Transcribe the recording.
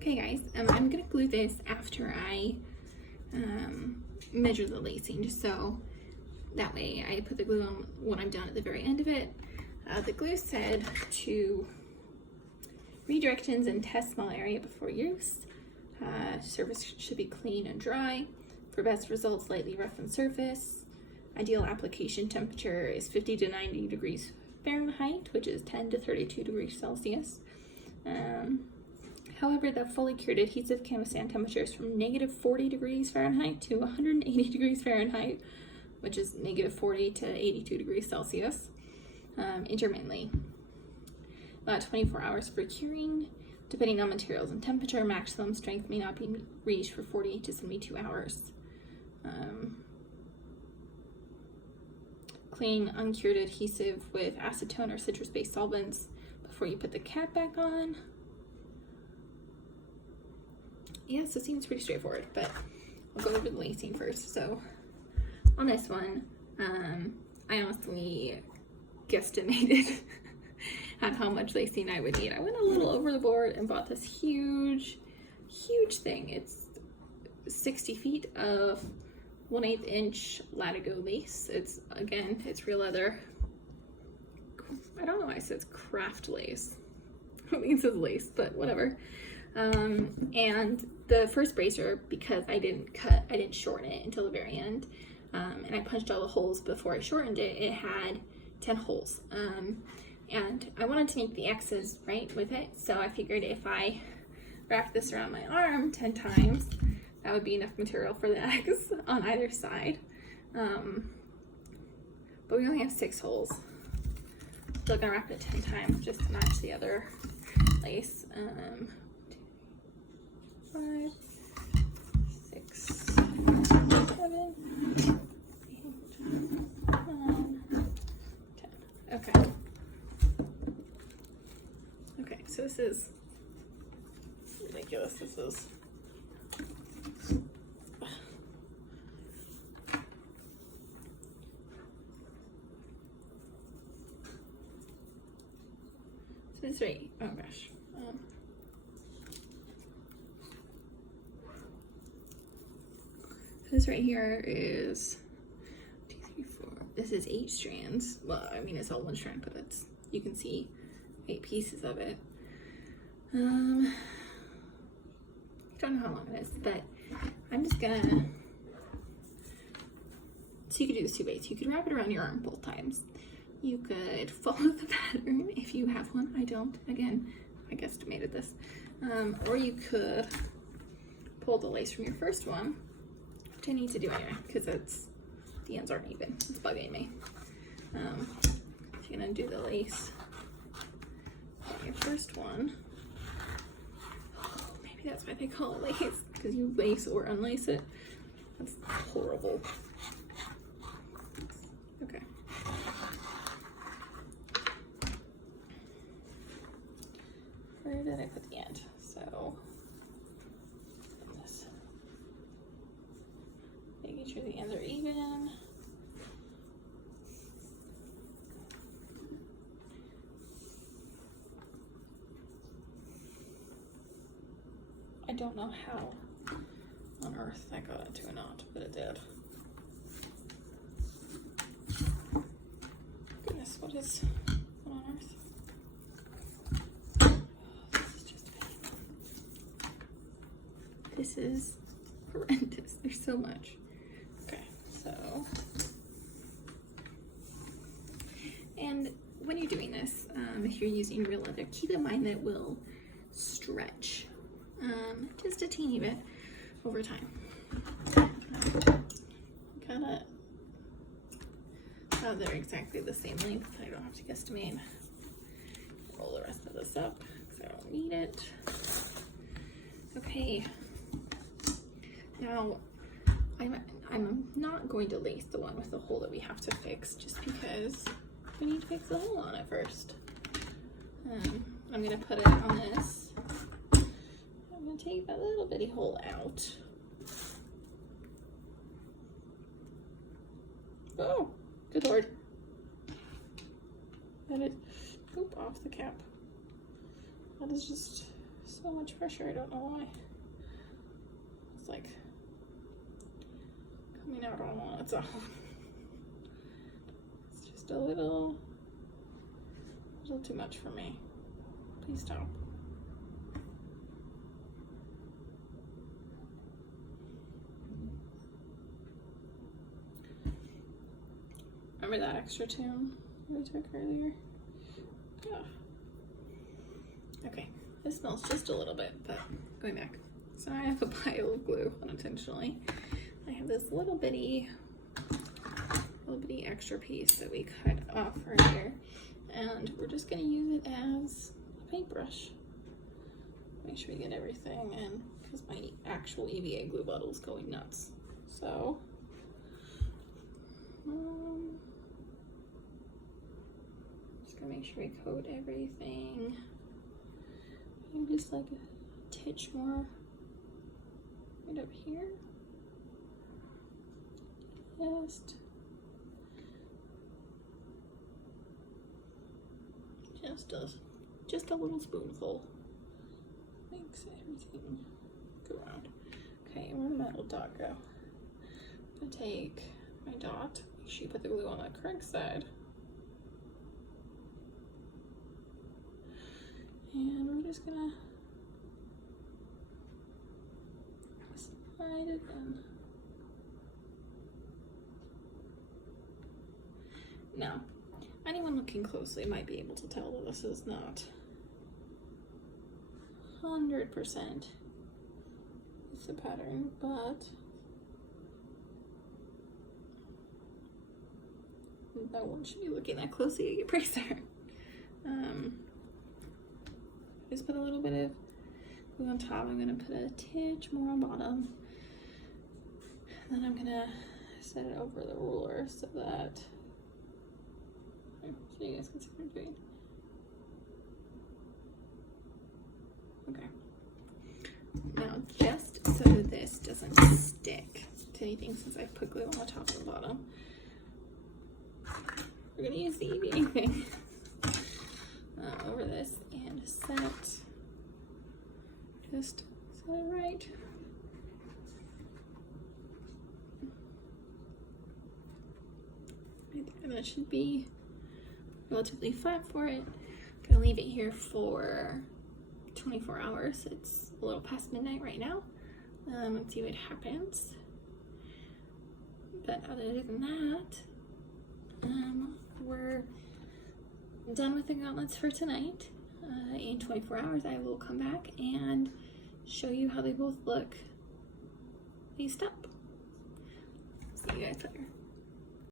Okay guys, I'm gonna glue this after I measure the lacing, just so that way I put the glue on when I'm done at the very end of it. The glue said to read directions and test small area before use. Surface should be clean and dry. For best results, lightly roughen surface. Ideal application temperature is 50 to 90 degrees Fahrenheit, which is 10 to 32 degrees Celsius. However, the fully cured adhesive can withstand temperatures from negative 40 degrees Fahrenheit to 180 degrees Fahrenheit, which is negative 40 to 82 degrees Celsius, intermittently. About 24 hours for curing. Depending on materials and temperature, maximum strength may not be reached for 48 to 72 hours. Clean uncured adhesive with acetone or citrus-based solvents before you put the cap back on. Yes, it seems pretty straightforward, but I'll go over the lacing first. So on this one, I honestly guesstimated at how much lacing I would need. I went a little over the board and bought this huge thing. It's 60 feet of 1/8 inch Latigo lace. It's real leather. I don't know why it says craft lace. I don't think it says lace, but whatever. And the first bracer, because I didn't shorten it until the very end, and I punched all the holes before I shortened it, it had 10 holes. And I wanted to make the X's right with it, so I figured if I wrapped this around my arm 10 times, that would be enough material for the X on either side. But we only have 6 holes. So I'm gonna wrap it 10 times just to match the other lace. 5, 6, 7, 8, 9, 10. Okay. Okay, so this is ridiculous. This is so this right. Oh gosh. This right here is 2, 3, 4. This is 8 strands. Well, I mean it's all one strand, but it's, you can see 8 pieces of it. Don't know how long it is, but I'm just gonna. So you could do this 2 ways. You could wrap it around your arm both times. You could follow the pattern if you have one. I don't. Again, I guesstimated this. Or you could pull the lace from your first one, which I need to do anyway because the ends aren't even. It's bugging me. So you're gonna do the lace on your first one. Maybe that's why they call it lace, because you lace or unlace it. That's horrible. Okay. Where did I put the end? So, this. Making sure the ends are even. I don't know how on earth I got into a knot, but it did. Goodness, what on earth? This is just painful. This is horrendous. There's so much. Okay, so. And when you're doing this, if you're using real leather, keep in mind that it will stretch. Just a teeny bit over time. Kinda, oh, they're exactly the same length. I don't have to guesstimate. Roll the rest of this up because I don't need it. Okay. Now, I'm not going to lace the one with the hole that we have to fix just because we need to fix the hole on it first. I'm gonna put it on this. I'm gonna take that little bitty hole out. Oh, good Lord. That is, oop, off the cap. That is just so much pressure, I don't know why. It's like coming out all on its own. It's just a little too much for me. Please stop. Remember that extra tune we took earlier? Yeah. Okay, this smells just a little bit, but going back. So I have a pile of glue unintentionally. I have this little bitty extra piece that we cut off earlier, and we're just gonna use it as a paintbrush. Make sure we get everything in, because my actual EVA glue bottle is going nuts. So, just gonna make sure we coat everything. And just like a titch more right up here. Just a little spoonful makes everything go around. Okay, where'd the metal dot go? I'm gonna take my dot, make sure you put the glue on the correct side. And we're just gonna slide it in. Now, anyone looking closely might be able to tell that this is not 100% it's a pattern, but no one should be looking that closely at your bracer. Just put a little bit of glue on top. I'm gonna put a titch more on bottom. And then I'm gonna set it over the ruler so that, so you guys can see what I'm doing. Okay. Now, just so this doesn't stick to anything, since I put glue on the top and the bottom, we're gonna use the EVA thing over this and set it right. And that should be relatively flat for it. Gonna leave it here for 24 hours. It's a little past midnight right now. Let's see what happens. But other than that, we're done with the gauntlets for tonight. In 24 hours, I will come back and show you how they both look laced up. See you guys later.